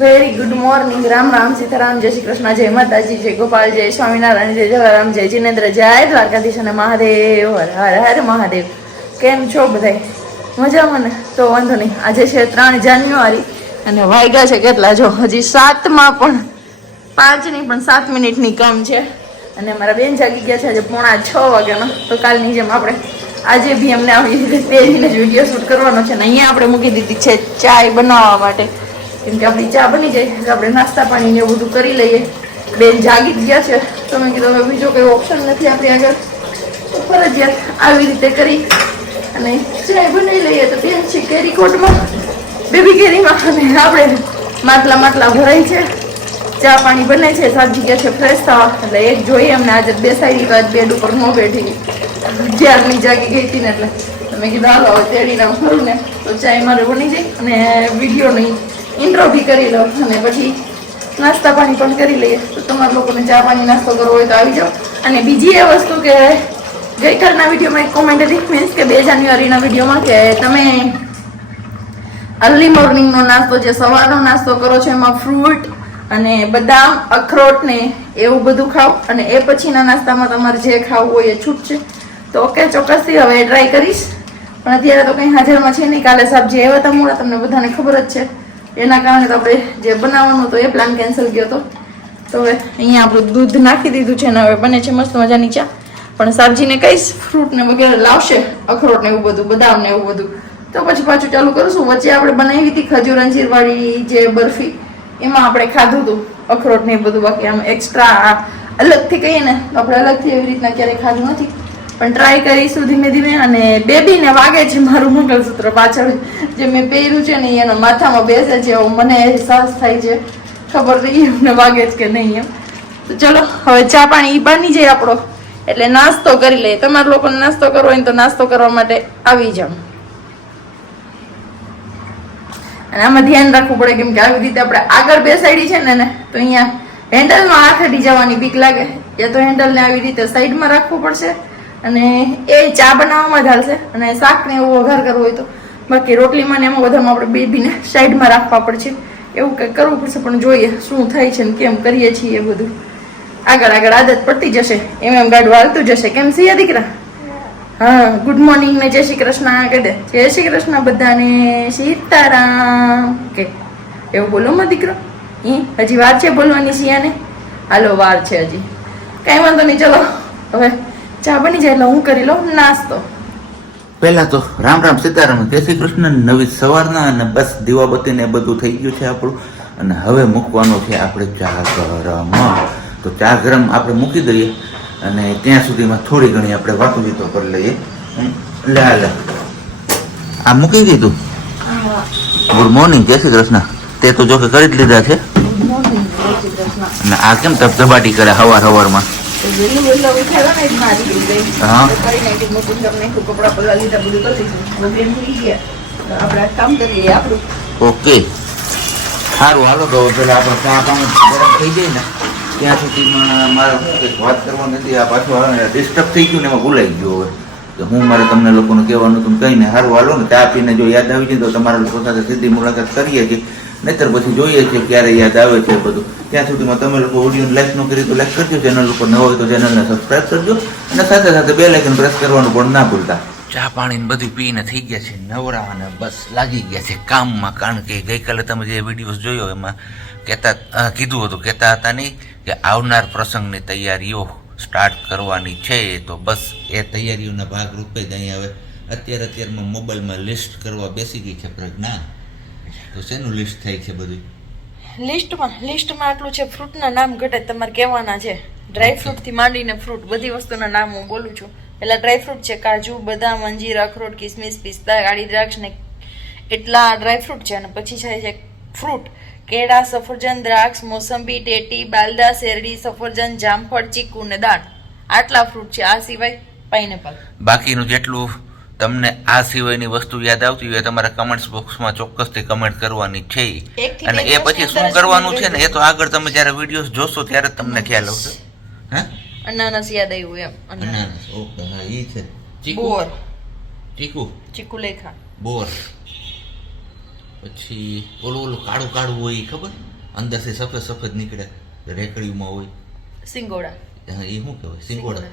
Very good morning. Ram Ram, Sitaram, જય શ્રી કૃષ્ણ, જય માતાજી, જય ગોપાલ, જય સ્વામિનારાયણ, જય જલારામ, જય જીનેન્દ્ર, જય દ્વારકાધીશ અને મહાદેવ, હર હર મહાદેવ. કેમ છો બધાય? મજામાં ને? તો વાંધો નહીં. આજે છે 3 જાન્યુઆરી અને વાગ્યા છે કેટલા જો હજી 7માં પણ 5 નહીં પણ 7 મિનિટની કમ છે. અને મારા બેન જાગી ગયા છે આજે 5:45 વાગ્યાનો. તો કાલની જેમ આપણે આજે બી અમને આવી રીતે બેસીને જ વિડીયો શૂટ કરવાનો છે. ને અહીંયા આપણે મૂકી દીધી છે ચાય બનાવવા માટે, કેમ કે આપણી ચા બની જાય એટલે આપણે નાસ્તા પાણી ને એવું બધું કરી લઈએ. બેન જાગી જ ગયા છે તો મેં કીધું હવે બીજો કોઈ ઓપ્શન નથી આપણી આગળ, તો ફરજિયાત આવી રીતે કરી અને ચાય બનાવી લઈએ. તો બેન છે કેરીકોટમાં, બેબી કેરીમાં, અને આપણે માટલા ભરાય છે, ચા પાણી બને છે, સાબજી ગયા છે ફ્રેશ થવા. એટલે એક જોઈએ અમને આજે બેસાડી, તો આજ બેડ ઉપર ન બેઠી, જ્યારની જાગી ગઈ હતી ને એટલે મેં કીધું હાલો હવે તેડીને ફરું ને તો ચાય મારે બની જાય અને વિડીયો નહીં ઇન્ટ્રો બી કરી લો અને પછી નાસ્તા પાણી પણ કરી લઈએ. તો તમારા લોકોને ચા પાણી નાસ્તો કરવો હોય તો આવી જાઓ. અને બીજી એ વસ્તુ કે ગઈકાલના વિડીયોમાં એક કોમેન્ટ હતી, મીન્સ કે 2 જાન્યુઆરીના વિડીયોમાં, કે તમે અર્લી મોર્નિંગનો નાસ્તો જે સવારનો નાસ્તો કરો છો એમાં ફ્રૂટ અને બદામ, અખરોટ ને એવું બધું ખાઓ અને એ પછીના નાસ્તામાં તમારે જે ખાવું હોય એ છૂટ છે. તો ઓકે, ચોક્કસથી હવે ટ્રાય કરીશ. પણ અત્યારે તો કંઈ હાજરમાં છે નહીં. કાલે સબ્જી આવ્યા હતા મોડા, તમને બધાને ખબર જ છે. એના કારણે તો આપણે જે બનાવવાનું હતો એ પ્લાન કેન્સલ ગયો હતો. તો હવે અહીંયા આપણું દૂધ નાખી દીધું છે ને હવે બને છે મસ્ત મજાની ચા. પણ સબ્જીને કહીશ ફ્રૂટ ને વગેરે લાવશે, અખરોટ ને એવું બધું, બદામ ને એવું બધું, તો પછી પાછું ચાલુ કરીશું. વચ્ચે આપણે બનાવી હતી ખજૂર અંજીરવાળી જે બરફી, એમાં આપણે ખાધું હતું અખરોટ ને એ બધું. બાકી આમ એક્સ્ટ્રા અલગથી કહીએ ને તો આપણે અલગથી એવી રીતના ક્યારેય ખાધું નથી. પણ ટ્રાય કરીશું ધીમે ધીમે. અને બેબીને વાગે છે મારું મંગળસૂત્ર પાછળ જે મેં પહેર્યું છે ને એના માથામાં બેસે છે, એવું મને અહેસાસ થાય છે. ખબર નહીં એમને વાગે છે કે નહીં એમ. તો ચલો હવે ચા પાણી બની જાય આપણો એટલે નાસ્તો કરી લઈએ. તમારા લોકોને નાસ્તો કરવો હોય તો નાસ્તો કરવા માટે આવી જાઓ. અને આમાં ધ્યાન રાખવું પડે, કેમ કે આવી રીતે આપણે આગળ બેસાડી છે ને તો અહીંયા હેન્ડલમાં હાથ અડી જવાની બીક લાગે. એ તો હેન્ડલને આવી રીતે સાઈડમાં રાખવું પડશે અને એ ચા બનાવવામાં જ હાલશે. અને શાક ને એવું વઘાર કરવું હોય તો, બાકી રોટલીમાં ને એમાં બધામાં આપણે બેબીને સાઈડમાં રાખવા પડશે. એવું કંઈક કરવું પડશે. પણ જોઈએ શું થાય છે ને કેમ કરીએ છીએ એ બધું. આગળ આદત પડતી જશે, એમ ગાડું હાલતું જશે. કેમ સિયા દીકરા? હા, ગુડ મોર્નિંગ ને જય શ્રી કૃષ્ણ કહી દે. જય શ્રી કૃષ્ણ બધાને, સીતારામ કે એવું બોલો માં દીકરો. હજી વાર છે બોલવાની સિયાને? હાલો વાર છે હજી, કઈ વાંધો નહીં. ચલો હવે ચા બની જાય એટલે હું કરી લઉં નાસ્તો. પહેલા તો રામ રામ, સીતારામ, જય શ્રી કૃષ્ણ. નવી સવારના અને બસ દીવાબત્તી ને બધું થઈ ગયું છે આપણું. અને હવે મૂકવાનું છે આપણે ચા ગરમ. તો ચા ગરમ આપણે મૂકી દઈએ અને ત્યાં સુધીમાં થોડી ઘણી આપણે વાતચીતો કરી લઈએ. લે આ મૂકી દીધું. ગુડ મોર્નિંગ, જય શ્રી કૃષ્ણ. તે તો જો કે કરી જ લીધા છે. અને આ કેમ ધબધબાટી કરે હવારમાં? ઓકે, સારું, હાલો તો પેલા આપણે ચા પાણી ગરમ થઈ જાય ને ત્યાં સુધીમાં મારે વાત કરવા નથી. આ પાછું ડિસ્ટર્બ થઈ ગયું ને એમાં ભૂલાઈ ગયો. હવે તો હું મારે તમને લોકોને કહેવાનું હતું કહીને સારું હાલો ને. ચા પીને જો યાદ આવી જાય તો તમારા લોકો સાથે સીધી મુલાકાત કરીએ છીએ, નહીતર પછી જોઈએ છીએ ક્યારે યાદ આવે છે બધું. ત્યાં સુધીમાં તમે લોકો ઓડિયો લાઈક ન કરી તો લાઈક કરજો. ચેનલ ઉપર ન હોય તો ચેનલને સબસ્ક્રાઈબ કરજો અને સાથે સાથે બેલ આઇકન પ્રેસ કરવાનું પણ ના ભૂલતા. ચા પાણી બધું પીને થઈ ગયા છે નવરા અને બસ લાગી ગયા છે કામમાં. કારણ કે ગઈકાલે તમે જે વિડીયોઝ જોયો એમાં કીધું હતું, કહેતા હતા નહીં કે આવનાર પ્રસંગની તૈયારીઓ સ્ટાર્ટ કરવાની છે. તો બસ એ તૈયારીઓના ભાગરૂપે જ અહીં હવે અત્યારમાં મોબાઈલમાં લિસ્ટ કરવા બેસી ગઈ છે પ્રજ્ઞા. તો શેનું લિસ્ટ થાય છે બધું? લિસ્ટમાં આટલું છે. ફ્રૂટના નામ ઘટે તમારે કહેવાના છે. ડ્રાયફ્રૂટ થી માંડીને ફ્રૂટ બધી વસ્તુના નામ હું બોલું છું. પેલા ડ્રાયફ્રૂટ છે કાજુ, બદામ, અંજીર, અખરોટ, કિસમિસ, પિસ્તા, કાળી દ્રાક્ષ ને એટલા ડ્રાયફ્રૂટ છે. અને પછી છે ફ્રૂટ, કેળા, સફરજન, દ્રાક્ષ, મોસંબી, ટેટી, બાલદા, શેરડી, સફરજન, જામફળ, ચીકુ ને દાળ. આટલા ફ્રૂટ છે. આ સિવાય પાઇનેપલ. બાકીનું જેટલું તમને આ સિવાયની વસ્તુ યાદ આવતી હોય તમારા કમેન્ટ્સ બોક્સમાં ચોક્કસથી કમેન્ટ કરવાની છે. અને એ પછી શું કરવાનું છે ને એ તો આગળ તમે જ્યારે વિડીયોઝ જોશો ત્યારે તમને ખ્યાલ આવશે. હા, અનાનસ યાદ આવ્યું એમ. અનાનસ, ઓકે, હા ઈ છે. બોર, ચીકુ ચીકુ લેખા, બોર, પછી ઓલું કાળું કાળું હોય ઈ ખબર, અંદરથી સફેદ સફેદ નીકળે, રેકડીમાં હોય, સિંગોડા એ શું કહેવાય? સિંગોડા.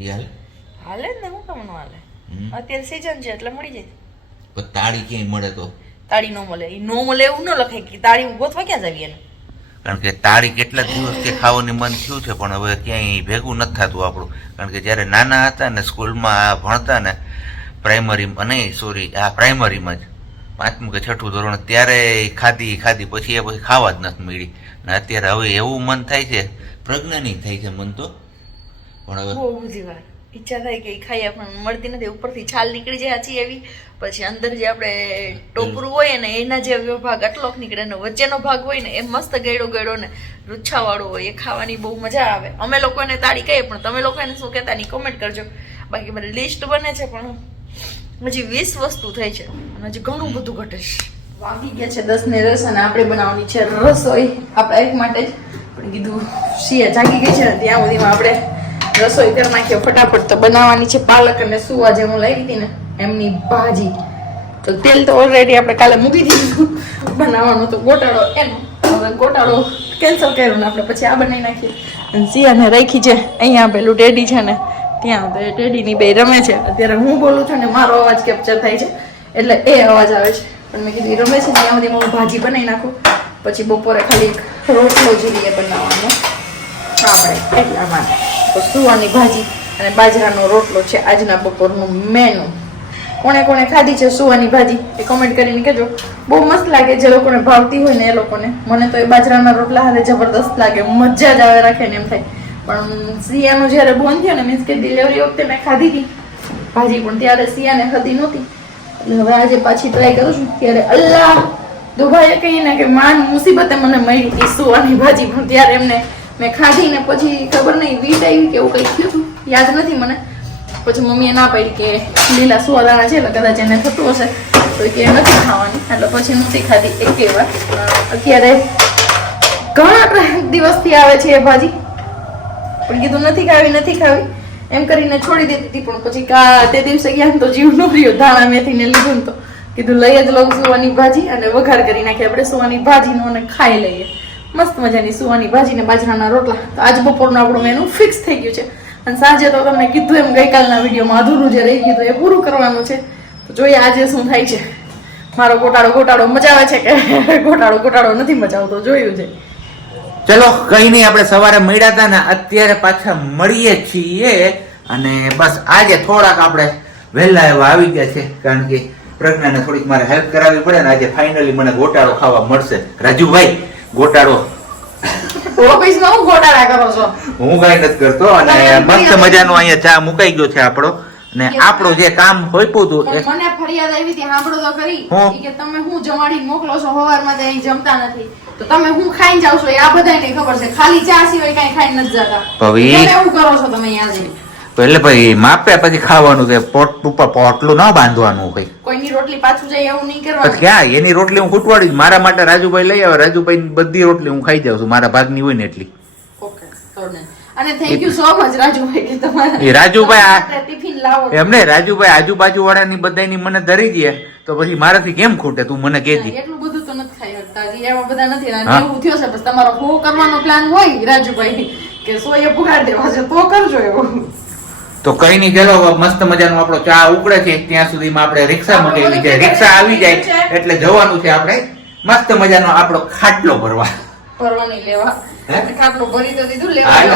એ હાલે હાલે જ ને, હું કામ નો હાલે? અત્યારે સીઝન છે એટલે મળી જાય. પણ તાળી ક્યાંય મળે તો? તાળી નો મળે, ઈ નો મળે એવું ન લખાય કે તાળી ગોતવા ક્યાં જાવી એને. કારણ કે તાળી કેટલા દિવસથી ખાવાની મન થયું છે, પણ હવે ક્યાંય ભેગું નથી થતું આપણું. કારણ કે જ્યારે નાના હતા ને સ્કૂલમાં ભણતા ને પ્રાઇમરી, નહીં સોરી, આ પ્રાઇમરીમાં જ 5મું કે 6ઠું ધોરણ, ત્યારે ખાધી પછી એ પછી ખાવા જ નથી મળી. ને અત્યારે હવે એવું મન થાય છે, પ્રજ્ઞાની થાય છે મન તો, પણ હવે બહુ બધી વાર ઈચ્છા થાય કે ઈ ખાઈએ પણ મળતી નથી. ઉપરથી છાલ નીકળી જાય આછી એવી, પછી અંદર જે આપણે ટોપરું હોય ને એના જે ભાગ આટલોક નીકળે ને વચ્ચેનો ભાગ હોય ને એ મસ્ત ગળ્યો ને રૂચ્છાવાળો હોય, એ ખાવાની બહુ મજા આવે. અમે લોકોને તાળી કહીએ, પણ તમે લોકો એને શું કહેતા ની કોમેન્ટ કરજો. બાકી મારી લિસ્ટ બને છે પણ હજી 20 વસ્તુ થઈ છે અને હજી ઘણું બધું ઘટે છે. વાગી ગયા છે 10:10 અને આપણે બનાવવાની છે રસોઈ આપણા એક માટે જ. પણ કીધું શિયા જાગી ગઈ છે ને ત્યાં સુધીમાં આપણે રસોઈ કરી નાખીએ ફટાફટ. તો બનાવવાની છે પાલક અને સુવા જે હું લાવી હતી ને એમની ભાજી. તો તેલ તો ઓલરેડી આપણે કાલે મૂકી દીધું, બનાવવાનું તો ગોટાળો એનો. હવે ગોટાળો કેન્સલ કર્યો ને આપણે પછી આ બનાવી નાખીએ. અને શિયાને રાખી છે અહીંયા પેલું ટેડી છે ને ત્યાં, તો એ ટેડીની બે રમે છે. અત્યારે હું બોલું છું ને મારો અવાજ કેપ્ચર થાય છે એટલે એ અવાજ આવે છે. પણ મેં કીધું રમે છે ને ત્યાં સુધી હું ભાજી બનાવી નાખું, પછી બપોરે ખાલી રોટલો જોઈએ બનાવવાનો આપણે એટલા માટે. તો સુવાની ભાજી અને બાજરાનો રોટલો છે આજના બપોરનું મેનુ. કોણે કોણે ખાધી છે સુવાની ભાજી એ કોમેન્ટ કરીને કહેજો. બહુ મસ્ત લાગે જે લોકોને ભાવતી હોય ને એ લોકોને. મને તો એ બાજરાના રોટલા હારે જબરદસ્ત લાગે, મજા જ આવે રાખે ને એમ થાય. પણ સિયાનું જ્યારે બોન થયો ને, મીન્સ કે ડિલિવરી વખતે મેં ખાધી હતી ભાજી, પણ ત્યારે સિયાને ખાધી નહોતી. એટલે હવે આજે પાછી ટ્રાય કરું છું. ત્યારે અલ્લાહ દુભાઈએ કહીને કે માન મુસીબતે મને મળી હતી સુવાની ભાજી, પણ ત્યારે એમને મેં ખાધી ને પછી ખબર નહીં વીટ આવી કે એવું કંઈક થયું, યાદ નથી મને. પછી મમ્મીએ ના પાડી કે લીલા સુવાદાણા છે એટલે કદાચ એને થતું હશે, તો કે નથી ખાવાની, એટલે પછી નથી ખાધી એકે વાર. અત્યારે ઘણા દિવસથી આવે છે એ ભાજી, પણ કીધું નથી ખાવી એમ કરીને છોડી દેતી હતી. પણ પછી તે દિવસે ગયા તો જીવ ન રહ્યો, ધાણા મેથીને લીધું ને તો કીધું લઈ જ લઉં સુવાની ભાજી અને વઘાર કરી નાખીએ આપણે સુવાની ભાજીનો અને ખાઈ લઈએ. મસ્ત મજાની સુવાની ભાજી ને બાજરાના રોટલા. તો આજ બપોરનું આપણું મેનુ ફિક્સ થઈ ગયું છે. અને સાંજે તો તમને કીધું એમ ગઈકાલના વિડીયોમાં અધૂરું જે રહી ગયું એ પૂરું કરવાનું છે. તો જોઈએ આજે શું થાય છે. મારો ગોટાળો મજા આવે છે કે ગોટાળો નથી મજા આવતો, જોયું છે. ચલો કઈ નહીં, આપણે સવારે મળ્યા હતા ને અત્યારે પાછા મળીએ છીએ. અને બસ આજે થોડાક આપણે વહેલા એવા આવી ગયા છે, કારણ કે પ્રજ્ઞાને થોડીક મારે હેલ્પ કરાવવી પડે ને આજે ફાઇનલી મને ગોટાળો ખાવા મળશે. રાજુભાઈ ગોટાળો ઓફિસમાં હું ગોટાળા કરો છો? હું કઈ નથી કરતો. અને મસ્ત મજાનો અહીંયા ચા મુકાઈ ગયો છે આપણો, અને આપણું જે કામ હોઈપું હતું મને ફરિયાદ આવી હતી, સાંભળો તો ખરી, કે તમે હું જમાડી મોકલો છો સવારમાં તે અહીં જમતા નથી, તો તમે હું ખાઈને જાવ છો એ આ બધાને ખબર છે. ખાલી ચા સિવાય કઈ ખાઈને નથી જતા. એવું કરો છો તમે અહીંયા જઈને? એટલે ભાઈ માપે પછી ખાવાનું છે, પોટ ઉપર પોટલું ના બાંધવાનું કઈ. કોઈની રોટલી પાછું જાય એવું નહીં કરવાનું. ક્યાં એની રોટલી હું ખૂટવાડી મારા માટે રાજુભાઈ લઈ આવે. રાજુભાઈ બધી રોટલી હું ખાઈ જાઉં છું, મારા ભાગની હોય ને એટલી. ઓકે અને thank you so much Rajubhai કે તમારા એ રાજુભાઈ ટિફિન લાવો એમને રાજુભાઈ આજુબાજુ વાળાની બધાની મને ધરી દે તો પછી મારાથી કેમ ખૂટે? તું મને કહેતી. એટલું બધું તો નથી ખાઈ શકતા હજી, એવા બધા નથી. એવું થયો છે બસ તમારો હો કરવાનો પ્લાન હોય રાજુભાઈ કે સો એ પુગાડ દેવા છે તો કરજો એવું. તો કઈ નહીં, ચલો મસ્ત મજાનો આપણો ચા ઉકળે છે ત્યાં સુધીમાં આપણે રિક્ષા મૂકેલી છે. રિક્ષા આવી જાય એટલે જવાનું છે આપણે મસ્ત મજાનો આપણો ખાટલો ભરવાની લેવા. ખાટલો ભરી તો દીધું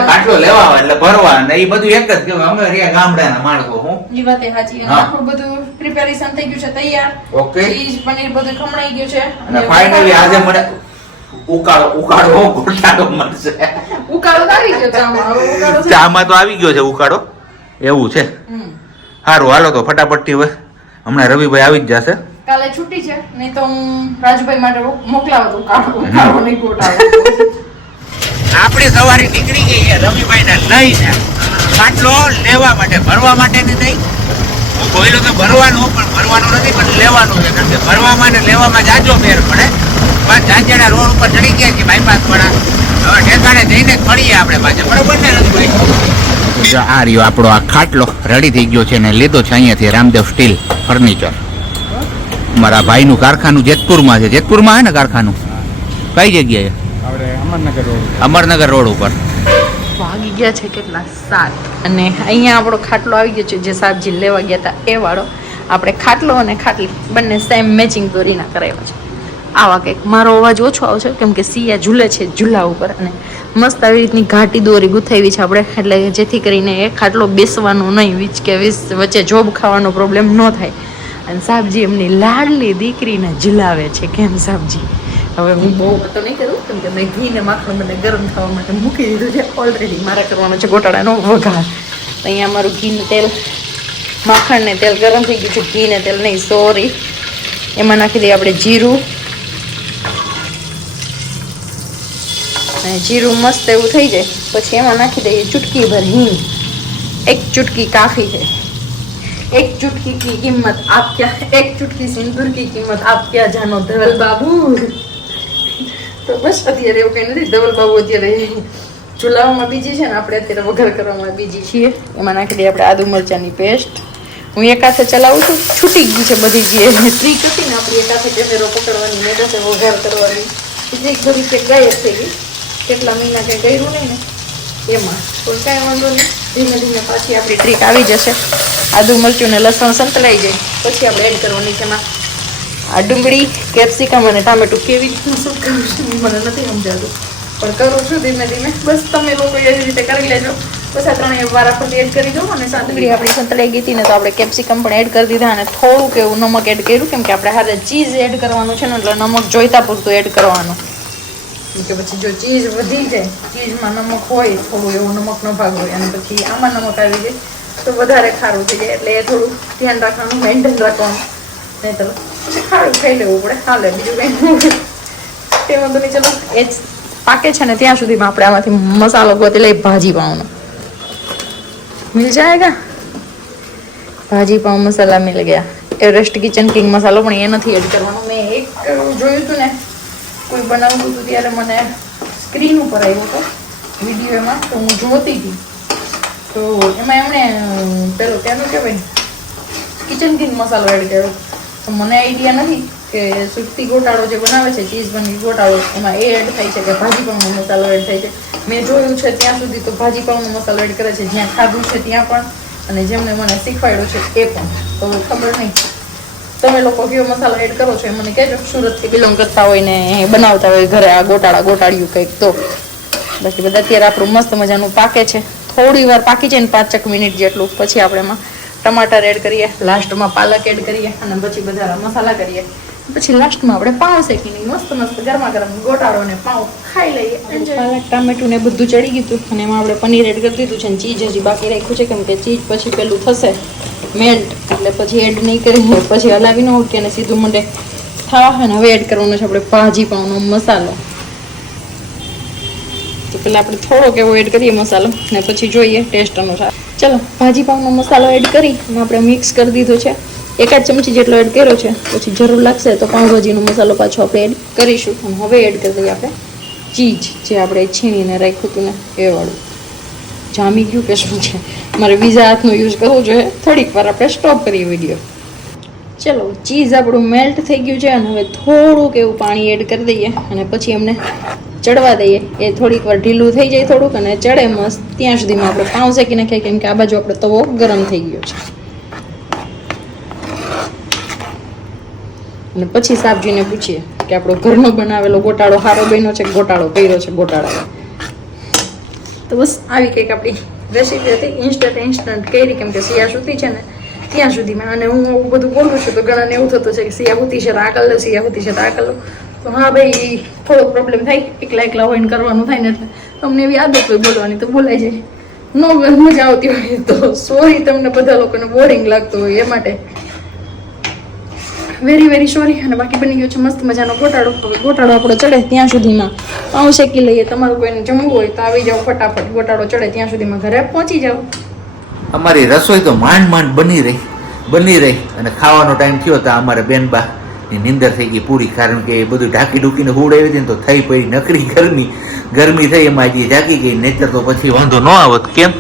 ખાટલો લેવા એટલે ભરવા ને એ બધું એક જ કહેવાય. અમે રહ્યા ગામડાના માણસો. હું એ વાતે સાચી. આપણું બધું પ્રિપેરેશન થઈ ગયું છે તૈયાર. ઓકે, ચીઝ પનીર બધું ખમણાઈ ગયું છે અને ફાઇનલી આજે મને ઉકાળો ગોટાળો મળશે. ઉકાળો તો આવી ગયો ચામાં. ચામાં તો આવી ગયો છે ઉકાળો, એવું છે. સારું હાલો તો ફટાફટ હવે હમણાં રવિભાઈ આવી જ જશે. કાલે છૂટી છે, નહીં તો હું રાજુભાઈ માટે મોકલાવો ઉકાળો નહીં ગોટાળો. આપણી સવારી નીકળી ગઈ રવિભાઈને લઈને ખાટલો લેવા માટે, ભરવા માટે નહીં. હું બોલ્યો તો ભરવાનું, પણ ભરવાનું નથી, પણ લેવાનું છે. કારણ કે ભરવામાં ને લેવામાં જાજો ફેર પડે. બસ જાંજેડા રોડ ઉપર ચડી ગયા છે બાયપાસ વાળા. હવે ઠેકાણે જઈને જ મળીએ આપણે પાછા, બરોબર ને રવિભાઈ? આ રહ્યો આપણો આ ખાટલો રેડી થઈ ગયો છે ને લીધો છે અહીંયાથી રામદેવ સ્ટીલ ફર્નિચર. મારા ભાઈનું કારખાનું જેતપુરમાં છે. જેતપુરમાં હે ને કારખાનું? કઈ જગ્યાએ? અમરનગર રોડ ઉપર. વાગી ગયા છે કેટલા 7 અને અહીંયા આપણો ખાટલો આવી ગયો છે જે શાકજી લેવા ગયા હતા એ વાળો. આપણે ખાટલો અને ખાટલી બંને સેમ મેચિંગ દોરીના કરાવ્યા છે. આવા કંઈક મારો અવાજ ઓછો આવશે કેમ કે સિયા ઝૂલે છે ઝૂલા ઉપર અને મસ્ત આવી રીતની ઘાટી દોરી ગુથાવી છે આપણે, એટલે જેથી કરીને એ ખાટલો બેસવાનો નહીં, વીચ કે વચ્ચે જોબ ખાવાનો પ્રોબ્લેમ ન થાય. અને સાહેબજી એમની લાડલી દીકરીને ઝુલાવે છે. કેમ સાહેબજી? હવે હું બહુ વાતો નહીં કરું કેમ કે મેં ઘી ને માખણ મને ગરમ થવા માટે મૂકી દીધું છે ઓલરેડી. મારે કરવાનો છે ગોટાળાનો વઘાર. અહીંયા અમારું ઘી ને તેલ, માખણ ને તેલ ગરમ થઈ ગયું છે. ઘી ને તેલ નહીં, સોરી. એમાં નાખી દઈએ આપણે જીરું. અને જીરું મસ્ત એવું થઈ જાય પછી એમાં નાખી દઈએ ચુટકી ભર હિંગ. 1 ચुटकी काफी है. 1 चुटकी की कीमत आप क्या, 1 चुटकी सिंदूर की कीमत आप क्या जानो धवल बाबू. તો બસ અત્યારે એવું કઈ નથી. ધવલ બાબુ અત્યારે ચૂલામાં બીજી છે ને આપણે અત્યારે વઘાર કરવામાં બીજી છીએ. એમાં નાખી દઈએ આપણે આદુ મરચાંની પેસ્ટ. હું એક હાથે ચલાવું છું, છૂટી ગઈ છે બધી જે ટ્રીક હતી ને આપણી, એક હાથે કેમેરો પકડવાની ને એક હાથે વઘાર કરવાની ટ્રીક બધી તે ગાયબ થઈ ગઈ. કેટલા મહિના કંઈ કર્યું નહીં ને એમાં કોઈ કાંઈ વાંધો નહીં. ધીમે ધીમે પાછી આપણી ટ્રીક આવી જશે. આદુ મરચું ને લસણ સંતળાઈ જાય પછી આપણે એડ કરવાની છે એમાં આ ડુંગળી, કેપ્સિકમ અને ટામેટું. કેવી રીતનું શું કરું છું મને નથી સમજાતું પણ કરું છું ધીમે ધીમે. બસ તમે લોકો એવી રીતે કરી લેજો. બસ આ ત્રણેય વારાફરતી એડ કરી દઉં અને ડુંગળી આપણી સંતળાઈ ગઈ હતી ને તો આપણે કેપ્સિકમ પણ એડ કરી દીધા અને થોડુંક એવું નમક એડ કર્યું કેમ કે આપણે હારે ચીઝ એડ કરવાનું છે ને એટલે નમક જોઈતા પૂરતું એડ કરવાનું. કે પછી જો ચીઝ વધી જાય, ચીઝમાં નમક હોય થોડું એવું નમકનો ભાગ હોય અને પછી આમાં નમક આવી જાય તો વધારે ખારું થઈ જાય. એટલે એ થોડું ધ્યાન રાખવાનું, મેન્ટેન રાખવાનું. નહીં તો પછી ખારું ખાઈ લેવું પડે. હાલે બીજું કંઈ તે વાંધો નહીં. ચલો એ જ પાકે છે ને ત્યાં સુધીમાં આપણે આમાંથી મસાલો ગોતી લઈ ભાજી પાઉંનો મિલ જાયગા. ભાજી પાઉં મસાલા મિલ ગયા. એવરેસ્ટ કિચન કિંગ મસાલો પણ એ નથી એડ કરવાનો. મેં એક જોયું હતું ને કોઈ બનાવતું હતું ત્યારે મને સ્ક્રીન ઉપર આવ્યો હતો વિડીયો એમાં તો હું જોતી હતી તો એમાં એમણે પેલો ત્યાંનું કહેવાય કિચન કિંગ મસાલો એડ કર્યો. તો મને આઈડિયા નથી કે સુરતી ગોટાળો જે બનાવે છે ચીઝ પનીર ગોટાળો એમાં એ એડ થાય છે કે ભાજી પાઉંનો મસાલો એડ થાય છે. મેં જોયું છે ત્યાં સુધી તો ભાજી પાઉંનો મસાલો એડ કરે છે, જ્યાં ખાધું છે ત્યાં પણ અને જેમને મને શીખવાડ્યું છે એ પણ. તો ખબર નહીં તમે લોકો કયો મસાલો એડ કરો છો એ મને કહેજો. સુરતથી બિલોંગ કરતા હોય ને બનાવતા હોય ઘરે આ ગોટાળિયું કંઈક તો. બાકી બધા અત્યારે આપણું મસ્ત મજાનું પાકે છે. થોડી વાર પાકી જાય ને 5 મિનિટ જેટલું પછી આપણે એમાં ટમાટર એડ કરીએ, લાસ્ટમાં પાલક એડ કરીએ અને પછી બધા મસાલા કરીએ. પછી લાસ્ટમાં આપણે પાઉં શેકીને મસ્ત મસ્ત ગરમા ગરમ ગોટાળો ને પાઉં ખાઈ લઈએ. પાલક ટામેટું ને બધું ચડી ગયું હતું અને એમાં આપણે પનીર એડ કરી દીધું છે અને ચીઝ હજી બાકી રાખ્યું છે કેમ કે ચીઝ પછી પેલું થશે મેલ્ટ એટલે પછી એડ નહીં કરીએ પછી હલાવી ન ઉઠીએ અને સીધું મંડે થવા હોય ને. હવે એડ કરવાનો છે આપણે ભાજી પાઉંનો મસાલો. તો પેલા આપણે થોડોક એવો એડ કરીએ મસાલો ને પછી જોઈએ ટેસ્ટ અનુસાર. ચલો ભાજી પાઉંનો મસાલો એડ કરી અને આપણે મિક્સ કરી દીધો છે. 1 ચમચી જેટલો એડ કર્યો છે. પછી જરૂર લાગશે તો પાઉંભાજીનો મસાલો પાછો આપણે એડ કરીશું. અને હવે એડ કરી દઈએ આપણે ચીઝ જે આપણે છીણીને રાખ્યું હતું ને એ વાળું. જામી ગયું કે શું છે? મારે વિઝા હાથનો યુઝ કરવો જોઈએ. થોડીક વાર આપણે સ્ટોપ કરીએ વિડીયો. ચલો ચીઝ આપણું મેલ્ટ થઈ ગયું છે અને હવે થોડુંક એવું પાણી એડ કરી દઈએ અને પછી એમને ચડવા દઈએ. એ થોડીક વાર ઢીલું થઈ જાય થોડુંક અને ચડે મસ્ત ત્યાં સુધીમાં આપણે પાઉં શેકી નાખીએ કેમ કે આ બાજુ આપણો તવો ગરમ થઈ ગયો છે. અને પછી સાબજીને પૂછીએ કે આપણો ઘરનો બનાવેલો ગોટાળો સારો બન્યો છે, ગોટાળો કર્યો છે ગોટાળા. તો બસ આવી કંઈક આપણી રેસીપી હતી. ઇન્સ્ટન્ટ કરી કેમ કે સિયા સૂતી છે ને ત્યાં સુધીમાં. અને હું એવું બધું બોલું છું તો ઘણાને એવું થતું છે કે સિયા સૂતી છે તો આ કરી લો, સિયા સૂતી છે તો આ કરી લો. તો હા ભાઈ થોડોક પ્રોબ્લેમ થાય, એકલા હોય ને કરવાનું થાય ને એટલે તમને એવી આદત હોય બોલવાની તો બોલાઈ જાય. નો મજા આવતી હોય તો સોરી, તમને બધા લોકોને બોરિંગ લાગતું હોય એ માટે વેરી વેરી સોરી. અને બાકી બની ગયો છે મસ્ત મજાનો ગોટાળો. હવે ગોટાળો આપણો ચડે ત્યાં સુધીમાં પાઉં શેકી લઈએ. તમારું કોઈને જમવું હોય તો આવી જાઓ ફટાફટ. ગોટાળો ચડે ત્યાં સુધીમાં ઘરે પહોંચી જાઓ. અમારી રસોઈ તો માંડ માંડ બની રહી અને ખાવાનો ટાઈમ થયો તો અમારે બેનબા ની નીંદર થઈ ગઈ પૂરી. કારણ કે એ બધું ઢાંકી ઢૂકીને હુડાવી હતી ને તો થઈ પડી નકરી ગરમી થઈ એમાં હજી જાગી ગઈ. નહીતર તો પછી વાંધો ન આવત. કેમ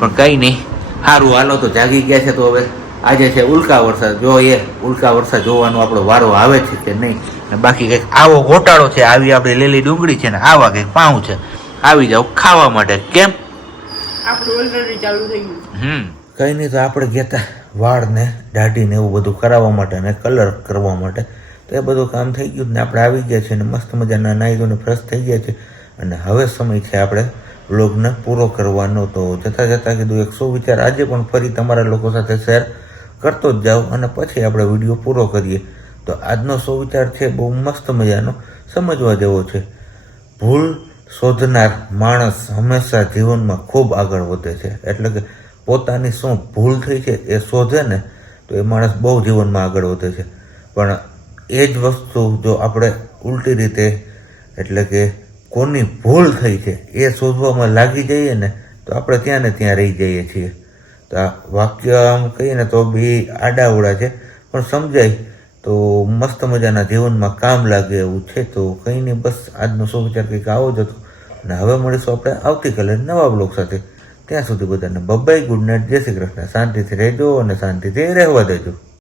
પણ કંઈ નહીં, સારું હાલો તો જાગી ગયા છે તો હવે આજે છે ઉલ્કા વર્ષા. જો એ ઉલ્કા વર્ષા જોવાનો આપણો વારો આવે છે કે નહીં. ને બાકી કંઈક આવો ગોટાળો છે, આવી આપણી લીલી ડુંગળી છે ને આવા કંઈક પાઉં છે. આવી જાવ ખાવા માટે. કેમ? આપણું ઓલરેડી ચાલુ થઈ ગયું. કંઈ નહીં, તો આપણે ગયા હતા વાળને દાઢીને એવું બધું કરાવવા માટે અને કલર કરવા માટે. તો એ બધું કામ થઈ ગયું ને આપણે આવી ગયા છીએ અને મસ્ત મજાના નાહી ધોઈને ફ્રેશ થઈ ગયા છે. અને હવે સમય છે આપણે વ્લોગને પૂરો કરવાનો. તો જતાં જતાં કીધું એક વિચાર આજે પણ ફરી તમારા લોકો સાથે શેર કરતો જ જાઉં અને પછી આપણે વિડીયો પૂરો કરીએ. તો આજનો વિચાર છે બહુ મસ્ત મજાનો, સમજવા જેવો છે. ભૂલ શોધનાર માણસ હંમેશા જીવનમાં ખૂબ આગળ વધે છે. એટલે કે પોતાની શું ભૂલ થઈ છે એ શોધે ને તો એ માણસ બહુ જીવનમાં આગળ વધે છે. પણ એ જ વસ્તુ જો આપણે ઉલટી રીતે, એટલે કે કોની ભૂલ થઈ છે એ શોધવામાં લાગી જઈએ ને તો આપણે ત્યાં ને ત્યાં રહી જઈએ છીએ. તો આ વાક્ય આમ કહીએ ને તો બી આડાવડા છે, પણ સમજાય તો મસ્ત મજાના જીવનમાં કામ લાગે એવું છે. તો કંઈ નહીં, બસ આજનો વિચાર કંઈક આવો જ હતો. અને હવે મળીશું આપણે આવતીકાલે નવા બ્લોગ સાથે. ત્યાં સુધી બધાને બબાઈ, ગુડ નાઇટ, જય શ્રી કૃષ્ણ. શાંતિથી રહેજો અને શાંતિથી રહેવા દેજો.